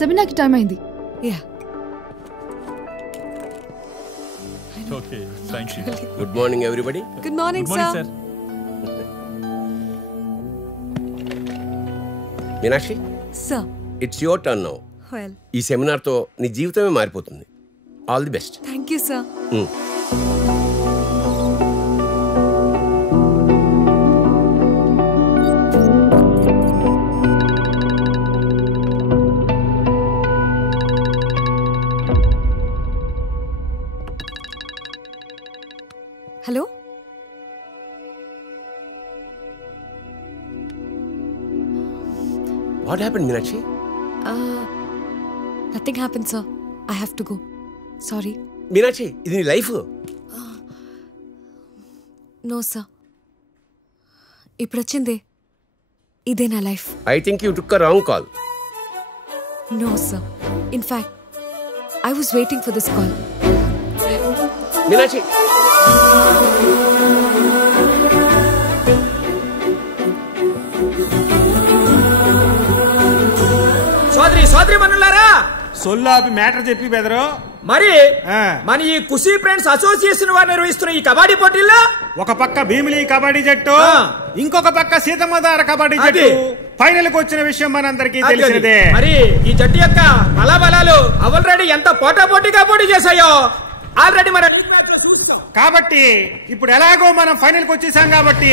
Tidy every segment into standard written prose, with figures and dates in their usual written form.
సెమినార్కి time అయింది. Okay, thank you. Good morning, everybody. Good morning, sir. Meenakshi? Sir. It's your turn now. Well. ఈ seminar తో నీ జీవితమే మారిపోతుంది. All the best. Thank you, sir. Hello? What happened, Meenakshi? Nothing happened, sir. I have to go. Sorry. Meenakshi, ఇది నీ life. No, sir. ఇప్పుడు వచ్చింది ఇదే నా life. I think you took a wrong call. No, sir. In fact, I was waiting for this call. Meenakshi. సోదరి మనులారా, సొల్లాపి matter చెప్పి బెదరు. మరి మన ఈ కుషీ ఫ్రెండ్స్ అసోసియేషన్ వారు నిర్వహిస్తున్న ఈ కబడ్డీ పోటీల్లో ఒక పక్క భీమిలి కబడ్డీ జట్టు, ఇంకొక పక్క సీతమ్మధార కబడ్డీ జట్టు ఫైనల్ కు వచ్చిన విషయం మనందరికీ తెలిసినదే. మరి ఈ జట్టు యొక్క బలాబలాలు ఆల్రెడీ ఎంత పోటాపోటీగా పోటీ చేశాయో ఆల్రెడీ మన కాబట్టి ఇప్పుడు ఎలాగో మనం ఫైనల్ కు వచ్చేసాం కాబట్టి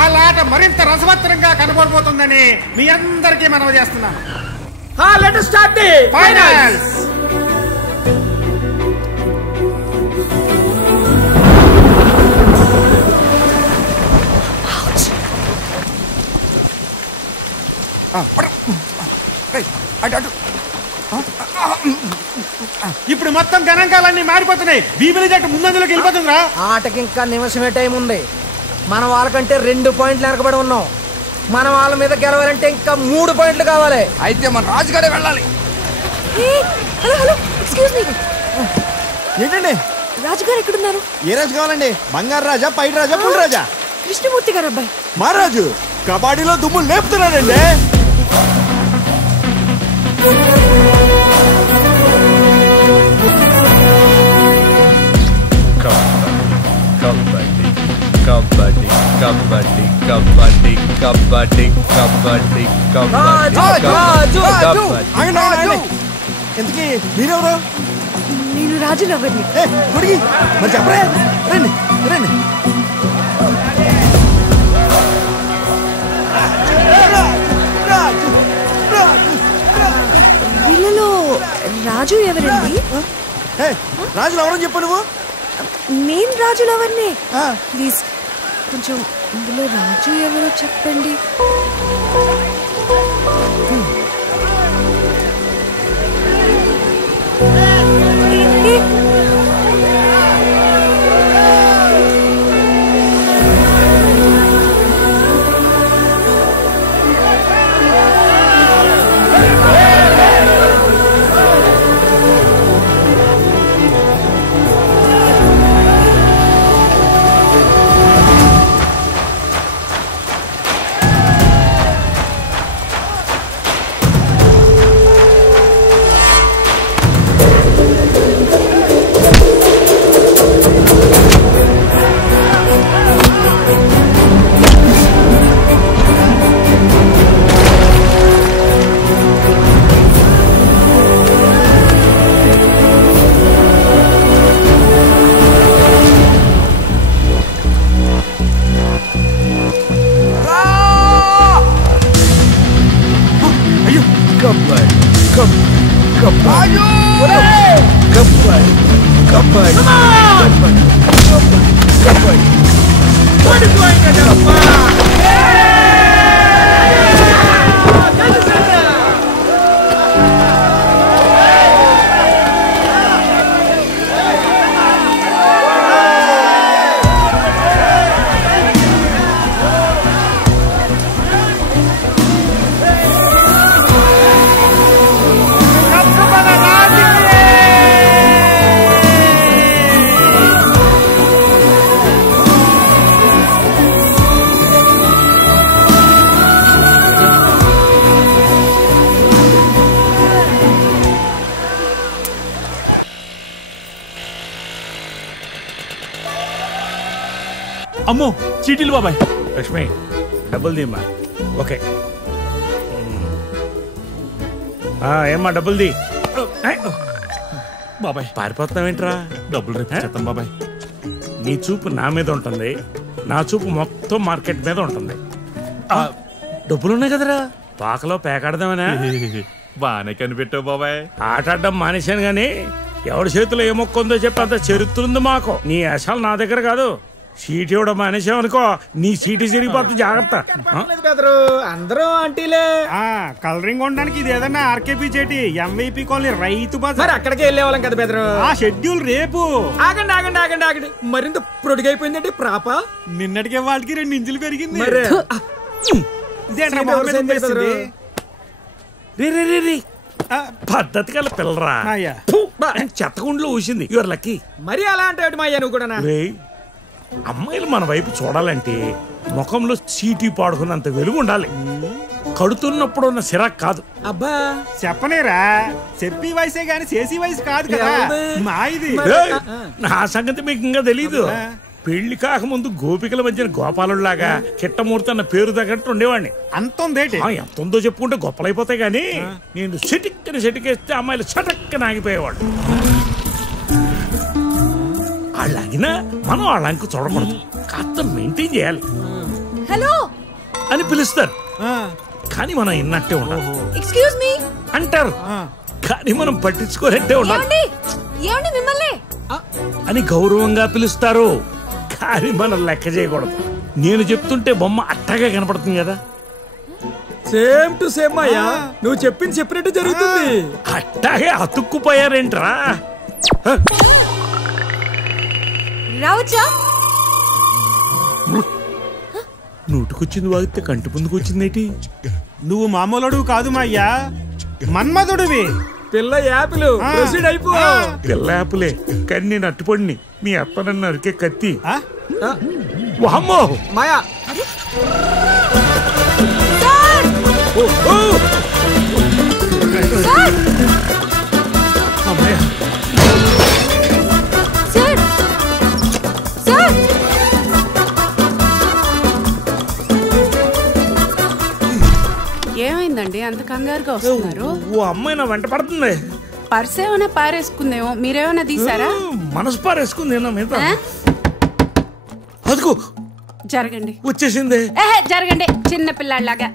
ఆ లాట మరింత రసవత్తరంగా కనబడిపోతుందని మీ అందరికీ మనవి చేస్తున్నాను. Let us start the finals. ఇప్పుడు మొత్తం గణాంకాలన్నీ మారిపోతున్నాయి. భీమిలి జట్టు ముందంజలోకి వెళ్ళిపోతుందిరా. ఆటకి ఇంకా నిమిషమే టైం ఉంది. మనం వాళ్ళకంటే 2 పాయింట్లు వెనకబడి ఉన్నాం. మనం వాళ్ళ మీద గెలవాలంటే ఇంకా 3 పాయింట్లు కావాలి. అయితే మన రాజుగారే వెళ్ళాలి. Hello excuse me. ఏంటండి రాజుగారు ఎక్కడున్నారు? ఏ రాజు కావాలండి? బంగారు రాజా, పైడి రాజా, పుల్ రాజా? కృష్ణమూర్తి గారు అబ్బాయి. మహారాజు కబడ్డీలో దుమ్ము లేపుతున్నాడండి. కబడ్డీ కబడ్డీ కబడ్డీ కబడ్డీ కబడ్డీ కబడ్డీ. ఎందుకీ మీరెవరు? నేను రాజు నవ్వండి. గుడికి మరి చెప్పరే. రండి రండి. వీళ్ళలో రాజు ఎవరండి? రాజులు ఎవరని చెప్పు నువ్వు. నేను రాజులు ఎవరిని? ప్లీజ్ కొంచెం ఇందులో రాజు ఎవరో చెప్పండి. అమ్మో చీటీలు బాబాయ్. లక్ష్మి డబ్బులు తీమ్మా. ఓకే ఏమ్మా డబ్బులు తీ. బాబాయ్ పారిపోతున్నావేంట్రా? డబ్బులు రేపు చేస్తాం బాబాయ్. నీ చూపు నా మీద ఉంటుంది, నా చూపు మొత్తం మార్కెట్ మీద ఉంటుంది. డబ్బులున్నాయి కదరా, పాకలో పేకాడదామనా? బాగానే కనిపెట్టావు బాబాయ్. ఆటాడడం మానేశాను గాని ఎవరి చేతిలో ఏ మొక్క ఉందో చెప్పి అంత చరిత్ర ఉంది మాకు. నీ అసలు నా దగ్గర కాదు. సీట్ ఇవ్వడం మానేసావనుకో నీ సీటు చిరిగిపోతుంది, జాగ్రత్త. అందరూ ఆంటీలే. కలరింగ్ ఉండడానికి ఇది ఏదన్నా ఆర్కేపీ చేటి ఎంవైపీ కాలనీ రైతు బజార్ అక్కడికి వెళ్ళేవాళ్ళం కదా బెదరు. ఆ షెడ్యూల్ రేపు. ఆగండి ఆగండి ఆగండి ఆగండి, మరింత ప్రొడిగైపోయిందండి ప్రాప. నిన్నటికే వాళ్ళకి 2 ఇంచులు పెరిగింది. పద్ధతి గల పిల్లరా, చెత్తకుండలో ఊసింది. Your lucky. మరి అలా అంటే మా అయ్యా నువ్వు కూడా. అమ్మాయిలు మన వైపు చూడాలంటే ముఖంలో చీటీ పాడుకున్నంత వెలుగు ఉండాలి. కడుతున్నప్పుడు ఉన్న సిరాక్ కాదు. అబ్బా చెప్పనేరా, చెప్పి వయసే గాని చేసి వయసు కాదు కదా మా ఇది. నా సంగతి మీకు ఇంకా తెలీదు. పెళ్లి కాకముందు గోపికల మధ్యన గోపాలులాగా కిట్టమూర్తి అన్న పేరు తగ్గట్టు ఉండేవాడిని. అంతుందేంటి? ఎంత ఉందో చెప్పుకుంటే గొప్పలైపోతాయి గానీ నేను సెటికేస్తే అమ్మాయిలు చటక్కన ఆగిపోయేవాడు. వాళ్ళగినా మనం వాళ్ళంక చూడకూడదు, కాస్త మెయింటైన్ చేయాలి. హలో అని పిలుస్తారు కానీ మనం ఇన్నట్టే ఉండాలి. ఎక్స్క్యూజ్ మీ అంటారు కానీ మనం పట్టించుకోనట్టే ఉండాలి. ఏమండి మిమ్మల్ని అని గౌరవంగా పిలుస్తారు కానీ మనం లెక్క చేయకూడదు. నేను చెప్తుంటే బొమ్మ అట్టగా కనపడుతుంది కదా. సేమ్ టు సేమ్ అయ్యా, నువ్వు చెప్పినట్టు జరుగుతుంది. అట్టాగే అతుక్కుపోయారేంట్రా? రావచ్చా? నోటుకొచ్చింది వాగితే కంటి ముందుకు వచ్చిందేటి? నువ్వు మామూలుడు కాదు మా అయ్యా, మన్మధుడివి. పిల్ల యాపిల్ ప్రొసీడ్ అయిపో. పిల్ల యాపిలే కానీ నేను అట్టుపడిని. మీ అత్త నన్ను అరికే కత్తి. వామ్మో మాయా. అమ్మాయ ఏమైందండి అంత కంగారుగా వస్తున్నారు? ఓ అమ్మాయి నా వెంట పడుతుంది. పర్స్ ఏమైనా పారేసుకుందేమో, మీరేమైనా తీసారా? మనసు పారేసుకుంది నా మీద. అదిగో జరగండి. వచ్చేసింది. జరగండి చిన్న పిల్లాడిలాగా.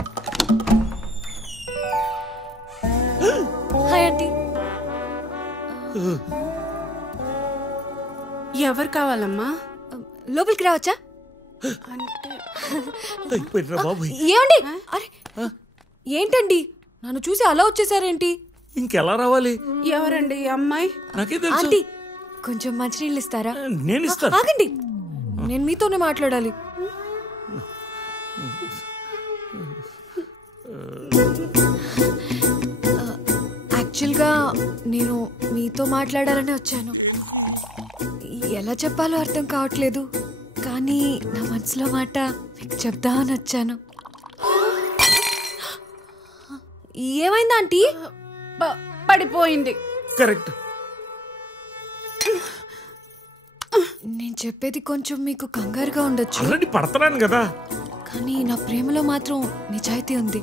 Hi aunty. ఎవరు కావాలమ్మా? లోపలికి రావచ్చా? ఏమండి? అరే ఏంటండి నన్ను చూసి అలా వచ్చేసారేంటి? ఇంకెలా రావాలి? ఎవరండి ఈ అమ్మాయి? నాకే తెలుసు. ఆంటీ కొంచెం మంచినీళ్ళు ఇస్తారా? నేను ఇస్తాను. ఆగండి, నేను మీతోనే మాట్లాడాలి. యాక్చువల్గా నేను మీతో మాట్లాడాలని వచ్చాను. ఎలా చెప్పాలో అర్థం కావట్లేదు కానీ నా మనసులో మాట మీకు చెప్దామని వచ్చాను. ఏమైంది ఆంటీ? పడిపోయింది. కరెక్ట్. నేను చెప్పేది కొంచెం మీకు కంగారుగా ఉండొచ్చు. ఆల్రెడీ పడతాను కదా. కానీ నా ప్రేమలో మాత్రం నిజాయితీ ఉంది.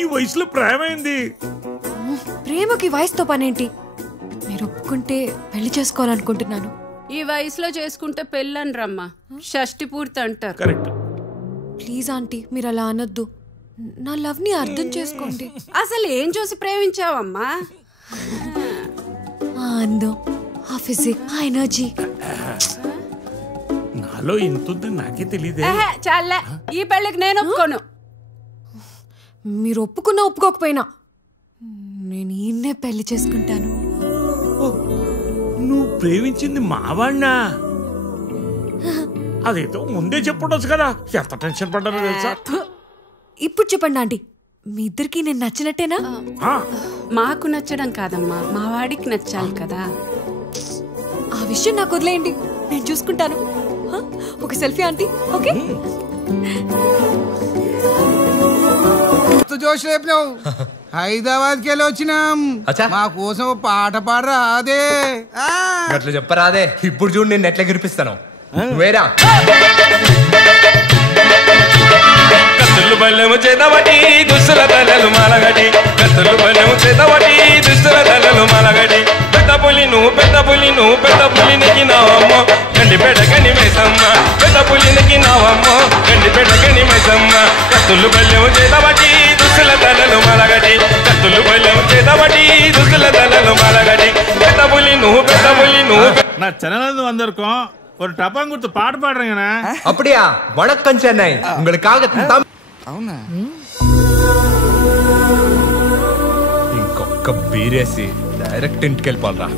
ఈ వయసులో ప్రేమైంది. ప్రేమకి వయసుతో పనేంటి? మీరు ఒప్పుకుంటే పెళ్లి చేసుకోవాలనుకుంటున్నాను. ఈ వయసులో చేసుకుంటే పెళ్ళని రమ్మా, షష్టి పూర్తి అంటారు. కరెక్ట్. ప్లీజ్ ఆంటీ మీరు అలా అనొద్దు. నా లవ్ ని అర్థం చేసుకోండి. అసలు ఏం చూసి ప్రేమించావమ్మా? ఆ అందం, ఆ ఫిజిక్, ఆ ఎనర్జీ. నాలో ఇంతుంది నాకే తెలియదే. చాలే, ఈ పెళ్ళికి నేను ఒప్పుకోను. మీరు ఒప్పుకున్నా ఒప్పుకోకపోయినా నేను ఈయన్నే పెళ్లి చేసుకుంటాను. నువ్వు ప్రేమించింది మావాణ్ణా? అదేదో ముందే చెప్పుండొచ్చు కదా. ఎంత టెన్షన్ పడ్డానో తెలుసా? ఇప్పుడు చెప్పండి ఆంటీ, మీ ఇద్దరికి నేను నచ్చినట్టేనా? మాకు నచ్చడం కాదమ్మా, మా వాడికి నచ్చాలి కదా. ఆ విషయం నాకు వదిలేయండి, నేను చూసుకుంటాను. ఒక సెల్ఫీ ఆంటీ. ఓకే. జోష్ రేపు హైదరాబాద్ కి వెళ్ళి వచ్చినాం. మా కోసం పాట పాడరా అదే అట్లా చెప్పరాదే. ఇప్పుడు చూడు నేను ఎట్లా గిరిపిస్తాను. వేరా కత్తులు బల్లెము చేతబట్టి దుస్తుల తలలు మాలగడి కత్తులు బల్లెము చేతబట్టి దుస్తుల తలలు మాలగడి పెద్ద పులి నువ్వు పెద్ద పులి నువ్వు పెద్ద పులి నెక్కినావమ్మ గండిపేట గని మైసమ్మ పెద్ద పులి నెక్కినావమ్మ గండిపేట గని మైసమ్మ కత్తులు బల్లెము చేతబట్టి దుస్తుల తలలు మాలగడి కత్తులు బల్లెము చేతబట్టి దుస్తుల తలలు మాలగడి పెద్ద పులి నువ్వు పెద్ద పులి నువ్వు నా ఛానல் வந்திருக்கோம் ஒரு டப்பாங் கொடுத்து பாட்டு பாடுறீங்கண்ணா அப்படியா வணக்கம் சென்னை உங்களுக்காக అవునా ఇంకొక బీరేసి డైరెక్ట్ ఇంటికి వెళ్ళిపోవాలరా